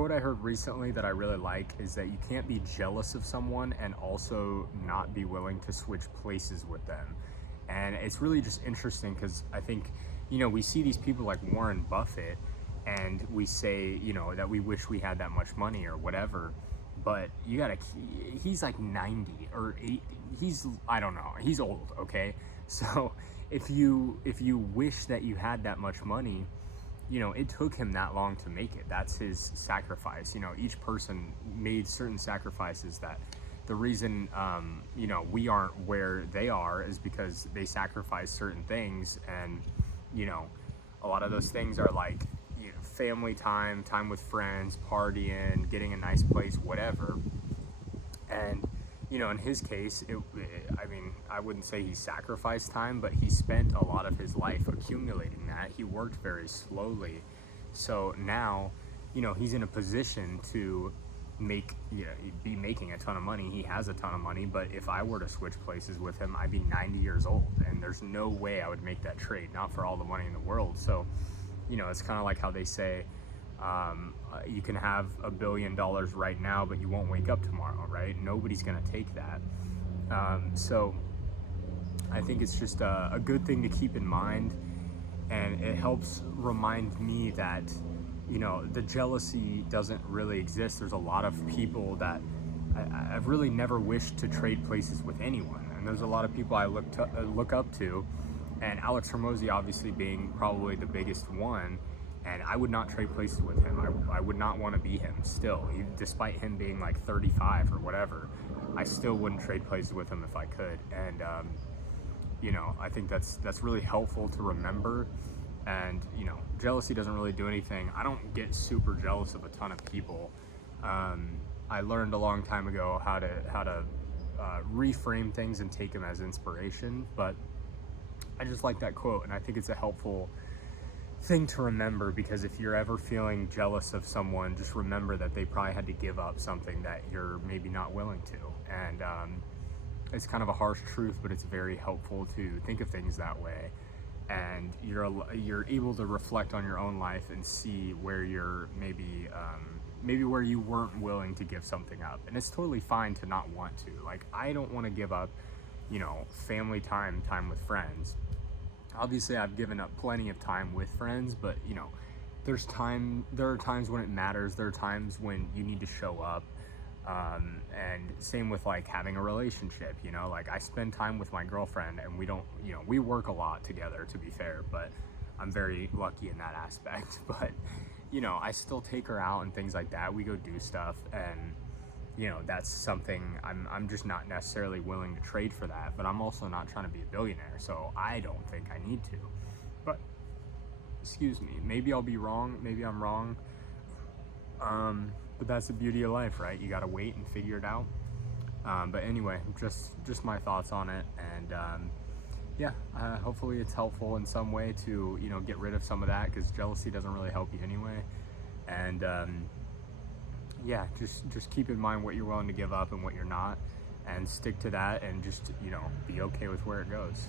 quote I heard recently that I really like is that you can't be jealous of someone and also not be willing to switch places with them. And it's really just interesting because I think, we see these people like Warren Buffett and we say, that we wish we had that much money or whatever. But he's like 90 or 80, I don't know, he's old, okay? So if you wish that you had that much money, it took him that long to make it. That's his sacrifice. Each person made certain sacrifices that the reason, we aren't where they are is because they sacrificed certain things. And, a lot of those things are like, family time, time with friends, partying, getting a nice place, whatever. And, in his case, I wouldn't say he sacrificed time, but he spent a lot of his life accumulating that. He worked very slowly. So now, he's in a position to be making a ton of money. He has a ton of money, but if I were to switch places with him, I'd be 90 years old, and there's no way I would make that trade, not for all the money in the world. So, it's kind of like how they say, you can have $1 billion right now, but you won't wake up tomorrow, right? Nobody's gonna take that. So I think it's just a good thing to keep in mind, and it helps remind me that, the jealousy doesn't really exist. There's a lot of people that I've really never wished to trade places with anyone, and there's a lot of people I look up to, and Alex Hormozi obviously being probably the biggest one. And I would not trade places with him. I would not want to be him still. Despite him being like 35 or whatever, I still wouldn't trade places with him if I could. And, I think that's really helpful to remember. And, jealousy doesn't really do anything. I don't get super jealous of a ton of people. I learned a long time ago how to reframe things and take them as inspiration. But I just like that quote, and I think it's a helpful thing to remember, because if you're ever feeling jealous of someone, just remember that they probably had to give up something that you're maybe not willing to. And it's kind of a harsh truth, but it's very helpful to think of things that way. And you're able to reflect on your own life and see where you're maybe where you weren't willing to give something up. And it's totally fine to not want to. Like, I don't want to give up, family time with friends. Obviously, I've given up plenty of time with friends, but there are times when it matters. There are times when you need to show up. And same with like having a relationship, like I spend time with my girlfriend, and we don't, we work a lot together, to be fair, but I'm very lucky in that aspect. But, I still take her out and things like that. We go do stuff, and that's something I'm just not necessarily willing to trade for that, but I'm also not trying to be a billionaire, so I don't think I need to. But, excuse me, maybe I'll be wrong, maybe I'm wrong, but that's the beauty of life, right? You gotta wait and figure it out. But anyway, just my thoughts on it, and yeah, hopefully it's helpful in some way to, get rid of some of that, because jealousy doesn't really help you anyway. And yeah, just keep in mind what you're willing to give up and what you're not, and stick to that, and just, be okay with where it goes.